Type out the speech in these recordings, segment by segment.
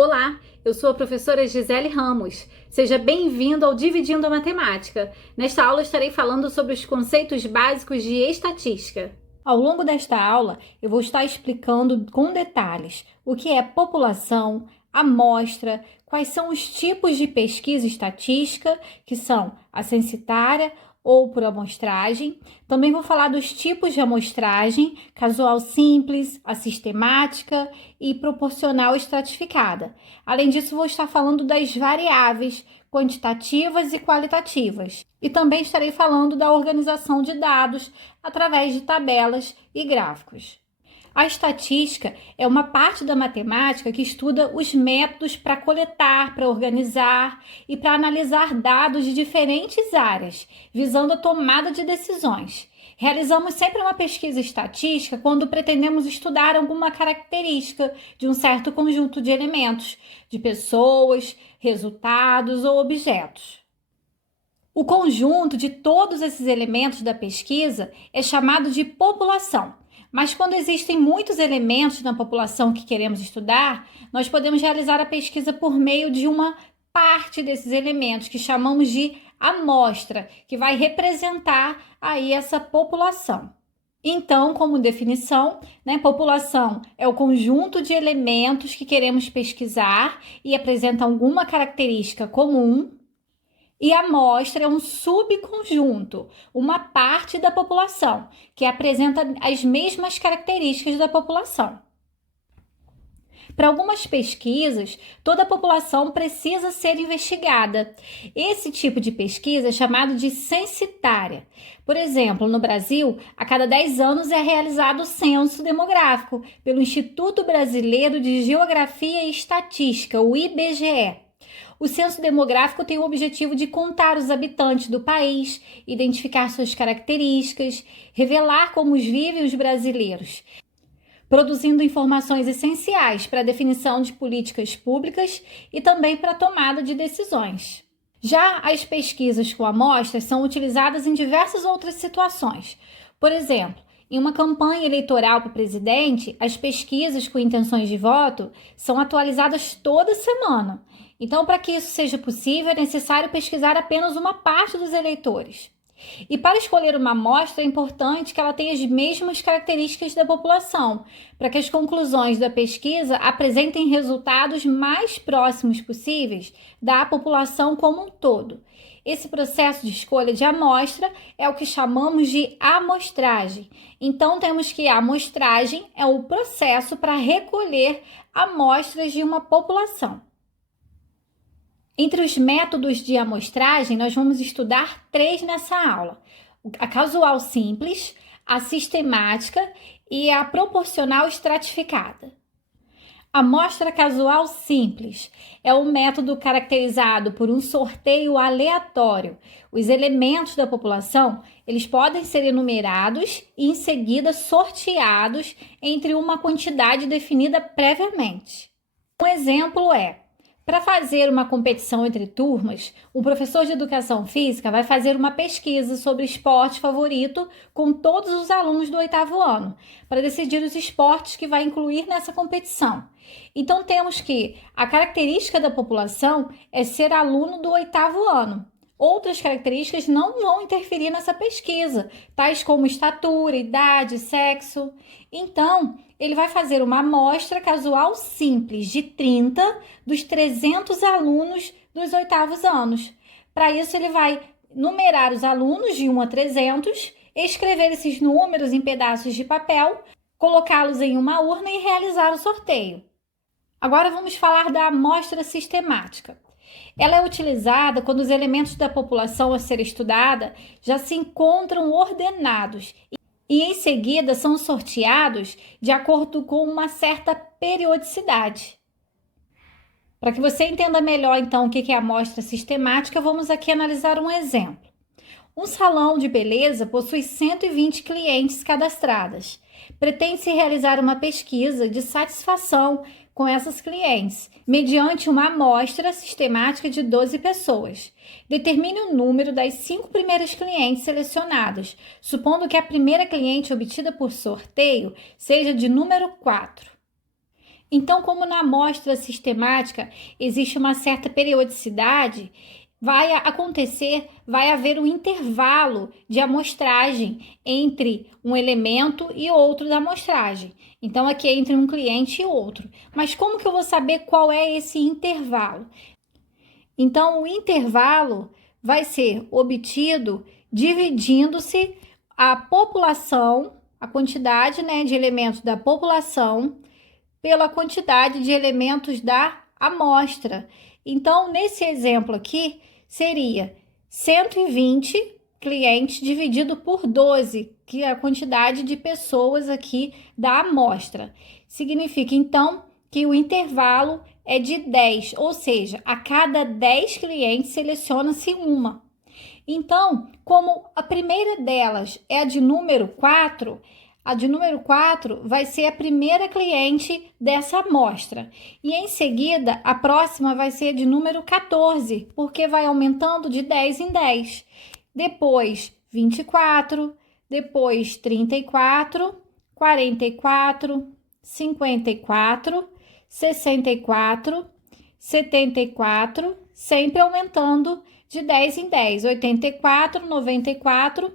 Olá, eu sou a professora Gisele Ramos. Seja bem-vindo ao Dividindo a Matemática. Nesta aula estarei falando sobre os conceitos básicos de estatística. Ao longo desta aula, eu vou estar explicando com detalhes o que é população, amostra, quais são os tipos de pesquisa estatística, que são a censitária ou por amostragem. Também vou falar dos tipos de amostragem, casual simples, a sistemática e proporcional estratificada. Além disso, vou estar falando das variáveis quantitativas e qualitativas. E também estarei falando da organização de dados através de tabelas e gráficos. A estatística é uma parte da matemática que estuda os métodos para coletar, para organizar e para analisar dados de diferentes áreas, visando a tomada de decisões. Realizamos sempre uma pesquisa estatística quando pretendemos estudar alguma característica de um certo conjunto de elementos, de pessoas, resultados ou objetos. O conjunto de todos esses elementos da pesquisa é chamado de população. Mas quando existem muitos elementos na população que queremos estudar, nós podemos realizar a pesquisa por meio de uma parte desses elementos, que chamamos de amostra, que vai representar aí essa população. Então, como definição, população é o conjunto de elementos que queremos pesquisar e apresenta alguma característica comum. E a amostra é um subconjunto, uma parte da população, que apresenta as mesmas características da população. Para algumas pesquisas, toda a população precisa ser investigada. Esse tipo de pesquisa é chamado de censitária. Por exemplo, no Brasil, a cada 10 anos é realizado o censo demográfico pelo Instituto Brasileiro de Geografia e Estatística, o IBGE. O censo demográfico tem o objetivo de contar os habitantes do país, identificar suas características, revelar como vivem os brasileiros, produzindo informações essenciais para a definição de políticas públicas e também para a tomada de decisões. Já as pesquisas com amostras são utilizadas em diversas outras situações. Por exemplo, em uma campanha eleitoral para o presidente, as pesquisas com intenções de voto são atualizadas toda semana. Então, para que isso seja possível, é necessário pesquisar apenas uma parte dos eleitores. E para escolher uma amostra, é importante que ela tenha as mesmas características da população, para que as conclusões da pesquisa apresentem resultados mais próximos possíveis da população como um todo. Esse processo de escolha de amostra é o que chamamos de amostragem. Então, temos que a amostragem é o processo para recolher amostras de uma população. Entre os métodos de amostragem, nós vamos estudar 3 nessa aula: a casual simples, a sistemática e a proporcional estratificada. A amostra casual simples é um método caracterizado por um sorteio aleatório. Os elementos da população, eles podem ser enumerados e em seguida sorteados entre uma quantidade definida previamente. Um exemplo é: para fazer uma competição entre turmas, um professor de educação física vai fazer uma pesquisa sobre esporte favorito com todos os alunos do 8º ano, para decidir os esportes que vai incluir nessa competição. Então, temos que a característica da população é ser aluno do 8º ano. Outras características não vão interferir nessa pesquisa, tais como estatura, idade, sexo. Então, ele vai fazer uma amostra casual simples de 30 dos 300 alunos dos 8º anos. Para isso, ele vai numerar os alunos de 1 a 300, escrever esses números em pedaços de papel, colocá-los em uma urna e realizar o sorteio. Agora vamos falar da amostra sistemática. Ela é utilizada quando os elementos da população a ser estudada já se encontram ordenados e em seguida são sorteados de acordo com uma certa periodicidade. Para que você entenda melhor então o que é a amostra sistemática, vamos aqui analisar um exemplo. Um salão de beleza possui 120 clientes cadastradas. Pretende-se realizar uma pesquisa de satisfação com essas clientes, mediante uma amostra sistemática de 12 pessoas. Determine o número das 5 primeiras clientes selecionadas, supondo que a primeira cliente obtida por sorteio seja de número 4. Então, como na amostra sistemática existe uma certa periodicidade, vai haver um intervalo de amostragem entre um elemento e outro da amostragem. Então, aqui é entre um cliente e outro. Mas como que eu vou saber qual é esse intervalo? Então, o intervalo vai ser obtido dividindo-se a população, a quantidade, de elementos da população, pela quantidade de elementos da amostra. Então, nesse exemplo aqui, seria 120 clientes dividido por 12, que é a quantidade de pessoas aqui da amostra. Significa, então, que o intervalo é de 10, ou seja, a cada 10 clientes seleciona-se uma. Então, como a primeira delas é a de número 4, a de número 4 vai ser a primeira cliente dessa amostra. E em seguida, a próxima vai ser de número 14, porque vai aumentando de 10 em 10. Depois, 24, depois 34, 44, 54, 64, 74, sempre aumentando de 10 em 10. 84, 94,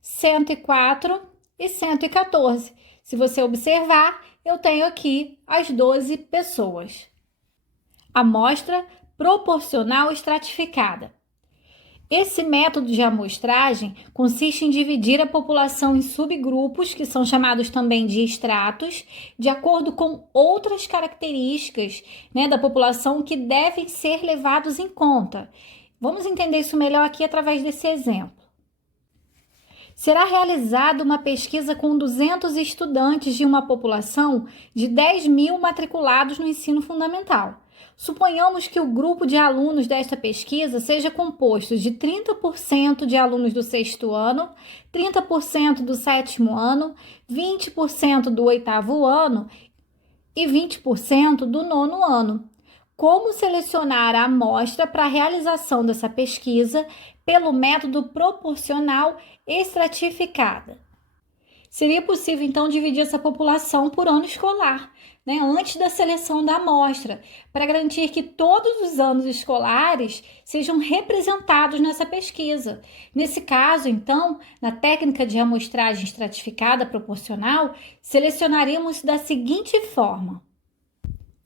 104 e 114. Se você observar, eu tenho aqui as 12 pessoas. Amostra proporcional estratificada. Esse método de amostragem consiste em dividir a população em subgrupos, que são chamados também de estratos, de acordo com outras características, da população que devem ser levados em conta. Vamos entender isso melhor aqui através desse exemplo. Será realizada uma pesquisa com 200 estudantes de uma população de 10.000 matriculados no ensino fundamental. Suponhamos que o grupo de alunos desta pesquisa seja composto de 30% de alunos do 6º ano, 30% do 7º ano, 20% do 8º ano e 20% do 9º ano. Como selecionar a amostra para a realização dessa pesquisa pelo método proporcional estratificada? Seria possível, então, dividir essa população por ano escolar, antes da seleção da amostra, para garantir que todos os anos escolares sejam representados nessa pesquisa. Nesse caso, então, na técnica de amostragem estratificada proporcional, selecionaríamos da seguinte forma.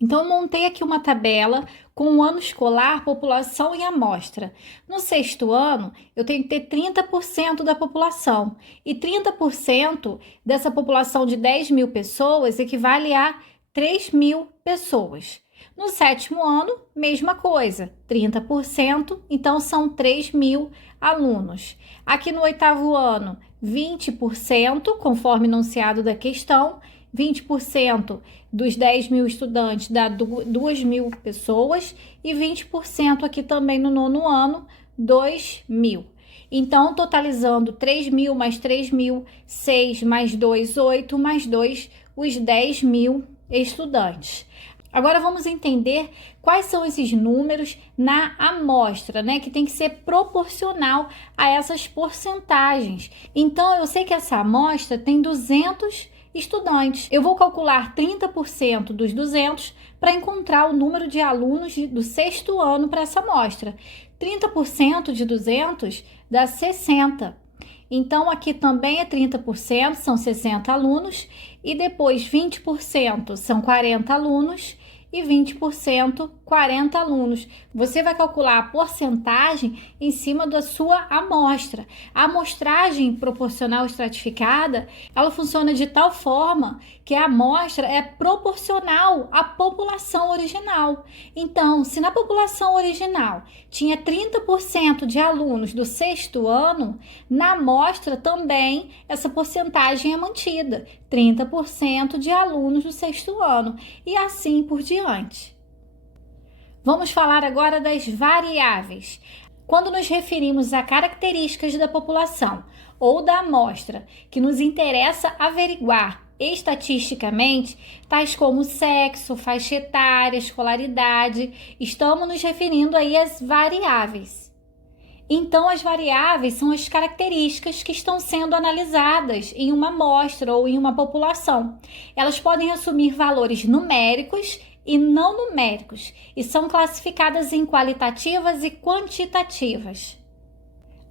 Então, eu montei aqui uma tabela com o ano escolar, população e amostra. No 6º ano, eu tenho que ter 30% da população. E 30% dessa população de 10.000 pessoas equivale a 3.000 pessoas. No 7º ano, mesma coisa, 30%, então são 3.000 alunos. Aqui no 8º ano, 20%, conforme enunciado da questão, 20% dos 10.000 estudantes dá 2.000 pessoas e 20% aqui também no 9º ano, 2.000. Então, totalizando 3.000 mais 3.000, 6 mais 2, 8 mais 2, os 10.000 estudantes. Agora vamos entender quais são esses números na amostra, que tem que ser proporcional a essas porcentagens. Então, eu sei que essa amostra tem 200 estudantes. Eu vou calcular 30% dos 200 para encontrar o número de alunos do 6º ano para essa amostra. 30% de 200 dá 60. Então, aqui também é 30%, são 60 alunos, e depois 20% são 40 alunos, e 20%, 40 alunos. Você vai calcular a porcentagem em cima da sua amostra. A amostragem proporcional estratificada, ela funciona de tal forma que a amostra é proporcional à população original. Então, se na população original tinha 30% de alunos do 6º ano, na amostra também essa porcentagem é mantida. 30% de alunos do 6º ano e assim por diante. Vamos falar agora das variáveis. Quando nos referimos a características da população ou da amostra que nos interessa averiguar estatisticamente, tais como sexo, faixa etária, escolaridade, estamos nos referindo aí às variáveis. Então, as variáveis são as características que estão sendo analisadas em uma amostra ou em uma população. Elas podem assumir valores numéricos e não numéricos e são classificadas em qualitativas e quantitativas.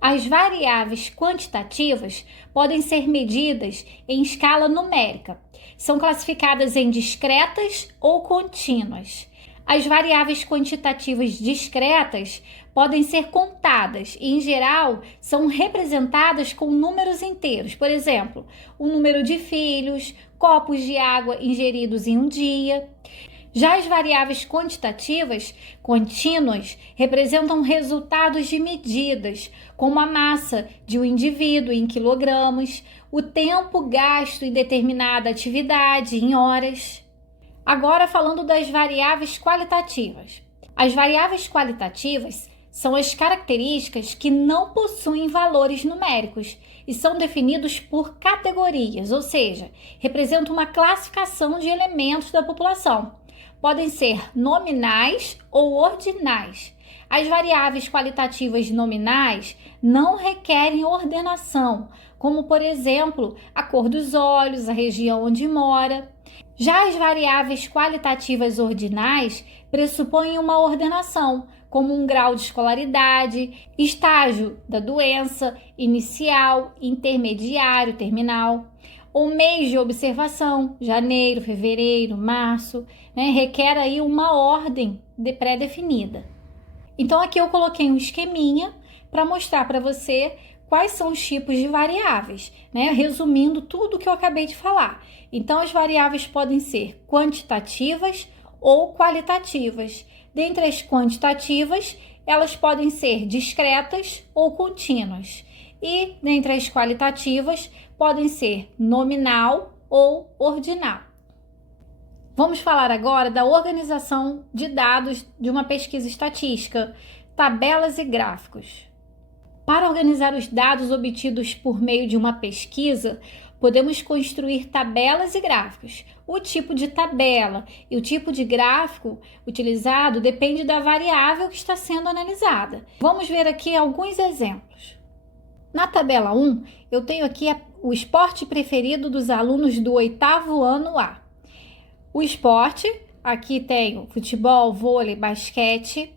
As variáveis quantitativas podem ser medidas em escala numérica. São classificadas em discretas ou contínuas. As variáveis quantitativas discretas podem ser contadas e, em geral, são representadas com números inteiros. Por exemplo, o número de filhos, copos de água ingeridos em um dia. Já as variáveis quantitativas contínuas representam resultados de medidas, como a massa de um indivíduo em quilogramas, o tempo gasto em determinada atividade em horas. Agora, falando das variáveis qualitativas. As variáveis qualitativas são as características que não possuem valores numéricos e são definidos por categorias, ou seja, representam uma classificação de elementos da população. Podem ser nominais ou ordinais. As variáveis qualitativas nominais não requerem ordenação, como, por exemplo, a cor dos olhos, a região onde mora. Já as variáveis qualitativas ordinais pressupõem uma ordenação, como um grau de escolaridade, estágio da doença, inicial, intermediário, terminal, ou mês de observação, janeiro, fevereiro, março, requer aí uma ordem pré-definida. Então aqui eu coloquei um esqueminha para mostrar para você quais são os tipos de variáveis, resumindo tudo o que eu acabei de falar. Então as variáveis podem ser quantitativas ou qualitativas. Dentre as quantitativas, elas podem ser discretas ou contínuas. E dentre as qualitativas, podem ser nominal ou ordinal. Vamos falar agora da organização de dados de uma pesquisa estatística, tabelas e gráficos. Para organizar os dados obtidos por meio de uma pesquisa, podemos construir tabelas e gráficos. O tipo de tabela e o tipo de gráfico utilizado depende da variável que está sendo analisada. Vamos ver aqui alguns exemplos. Na tabela 1, eu tenho aqui o esporte preferido dos alunos do 8º ano A. O esporte, aqui tenho futebol, vôlei, basquete.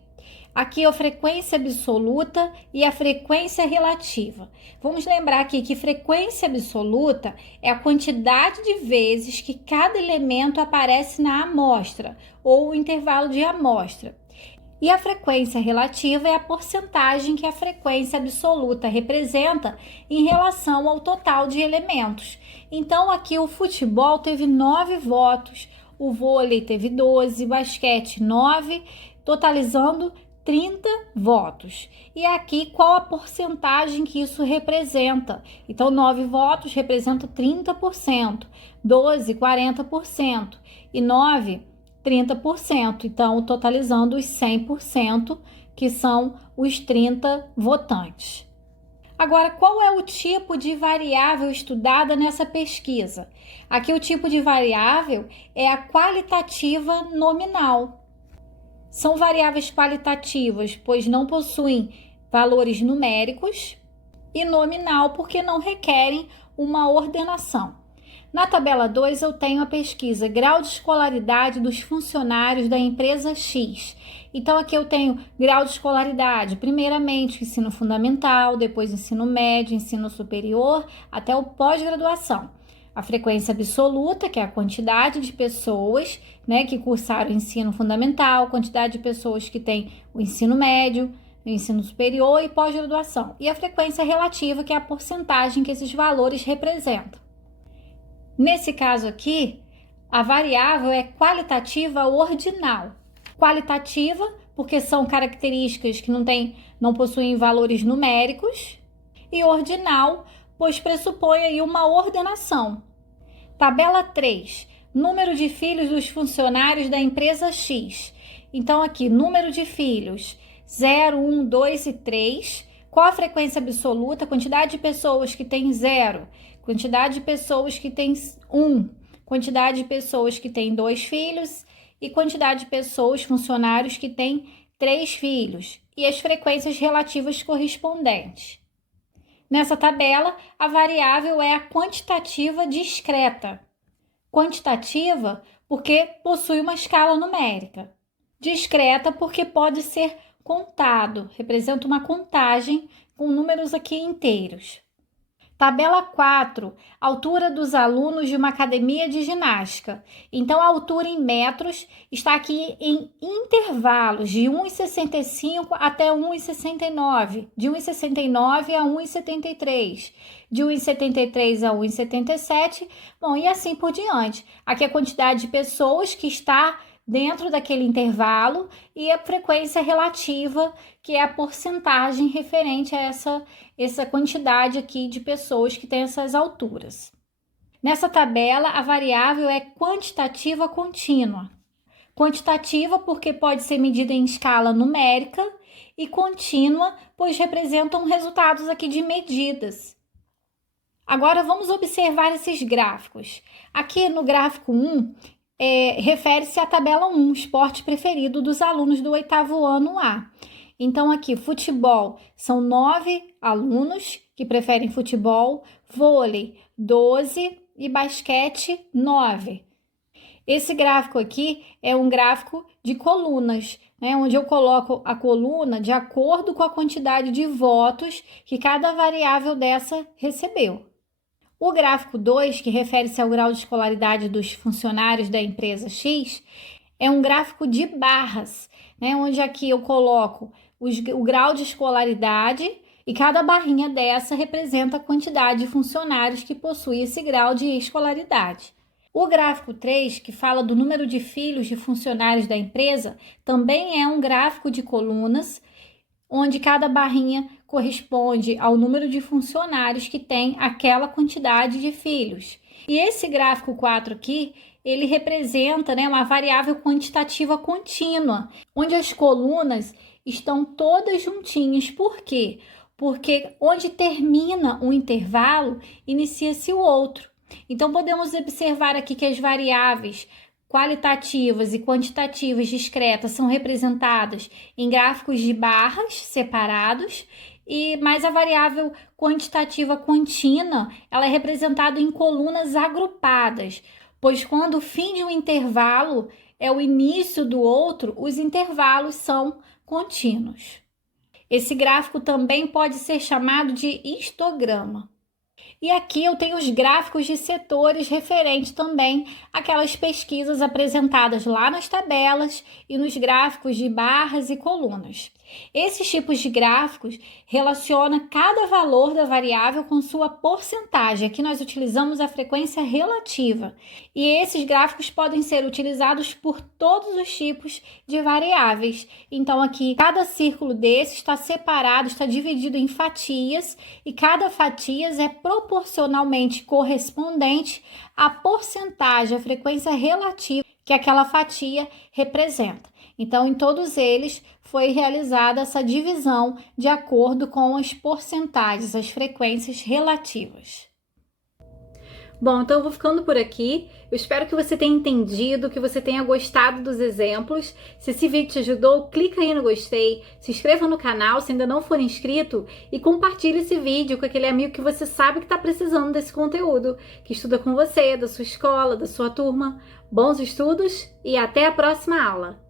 Aqui a frequência absoluta e a frequência relativa. Vamos lembrar aqui que frequência absoluta é a quantidade de vezes que cada elemento aparece na amostra ou o intervalo de amostra. E a frequência relativa é a porcentagem que a frequência absoluta representa em relação ao total de elementos. Então aqui o futebol teve 9 votos, o vôlei teve 12, basquete 9, totalizando 30 votos. E aqui qual a porcentagem que isso representa? Então 9 votos representa 30%, 12 40% e 9 30%. Então totalizando os 100%, que são os 30 votantes. Agora, qual é o tipo de variável estudada nessa pesquisa? Aqui o tipo de variável é a qualitativa nominal. São variáveis qualitativas, pois não possuem valores numéricos, e nominal, porque não requerem uma ordenação. Na tabela 2, eu tenho a pesquisa grau de escolaridade dos funcionários da empresa X. Então, aqui eu tenho grau de escolaridade, primeiramente ensino fundamental, depois ensino médio, ensino superior, até o pós-graduação. A frequência absoluta, que é a quantidade de pessoas que cursaram o ensino fundamental, quantidade de pessoas que têm o ensino médio, o ensino superior e pós-graduação. E a frequência relativa, que é a porcentagem que esses valores representam. Nesse caso aqui, a variável é qualitativa ordinal. Qualitativa, porque são características que não possuem valores numéricos, e ordinal, pois pressupõe aí uma ordenação. Tabela 3, número de filhos dos funcionários da empresa X. Então aqui, número de filhos, 0, 1, 2 e 3. Qual a frequência absoluta? Quantidade de pessoas que tem 0, quantidade de pessoas que tem 1, quantidade de pessoas que tem 2 filhos e quantidade de pessoas, funcionários que tem 3 filhos e as frequências relativas correspondentes. Nessa tabela, a variável é a quantitativa discreta. Quantitativa porque possui uma escala numérica. Discreta porque pode ser contado, representa uma contagem com números aqui inteiros. Tabela 4, altura dos alunos de uma academia de ginástica. Então, a altura em metros está aqui em intervalos de 1,65 até 1,69, de 1,69 a 1,73, de 1,73 a 1,77, bom, e assim por diante. Aqui a quantidade de pessoas que está dentro daquele intervalo e a frequência relativa, que é a porcentagem referente a essa quantidade aqui de pessoas que têm essas alturas. Nessa tabela, a variável é quantitativa contínua. Quantitativa porque pode ser medida em escala numérica e contínua, pois representam resultados aqui de medidas. Agora vamos observar esses gráficos. Aqui no gráfico 1, refere-se à tabela 1, esporte preferido dos alunos do 8º ano A. Então, aqui, futebol, são 9 alunos que preferem futebol, vôlei, 12 e basquete, 9. Esse gráfico aqui é um gráfico de colunas, né, onde eu coloco a coluna de acordo com a quantidade de votos que cada variável dessa recebeu. O gráfico 2, que refere-se ao grau de escolaridade dos funcionários da empresa X, é um gráfico de barras, né, onde aqui eu coloco o grau de escolaridade e cada barrinha dessa representa a quantidade de funcionários que possui esse grau de escolaridade. O gráfico 3, que fala do número de filhos de funcionários da empresa, também é um gráfico de colunas, onde cada barrinha corresponde ao número de funcionários que tem aquela quantidade de filhos. E esse gráfico 4 aqui, ele representa, né, uma variável quantitativa contínua, onde as colunas estão todas juntinhas. Por quê? Porque onde termina um intervalo, inicia-se o outro. Então, podemos observar aqui que as variáveis qualitativas e quantitativas discretas são representadas em gráficos de barras separados, mas a variável quantitativa contínua, ela é representada em colunas agrupadas, pois quando o fim de um intervalo é o início do outro, os intervalos são contínuos. Esse gráfico também pode ser chamado de histograma. E aqui eu tenho os gráficos de setores referentes também àquelas pesquisas apresentadas lá nas tabelas e nos gráficos de barras e colunas. Esses tipos de gráficos relacionam cada valor da variável com sua porcentagem. Aqui nós utilizamos a frequência relativa. E esses gráficos podem ser utilizados por todos os tipos de variáveis. Então aqui, cada círculo desse está separado, está dividido em fatias, e cada fatia é proporcionalmente correspondente à porcentagem, à frequência relativa que aquela fatia representa. Então, em todos eles foi realizada essa divisão de acordo com as porcentagens, as frequências relativas. Bom, então eu vou ficando por aqui. Eu espero que você tenha entendido, que você tenha gostado dos exemplos. Se esse vídeo te ajudou, clica aí no gostei, se inscreva no canal se ainda não for inscrito e compartilhe esse vídeo com aquele amigo que você sabe que está precisando desse conteúdo, que estuda com você, da sua escola, da sua turma. Bons estudos e até a próxima aula!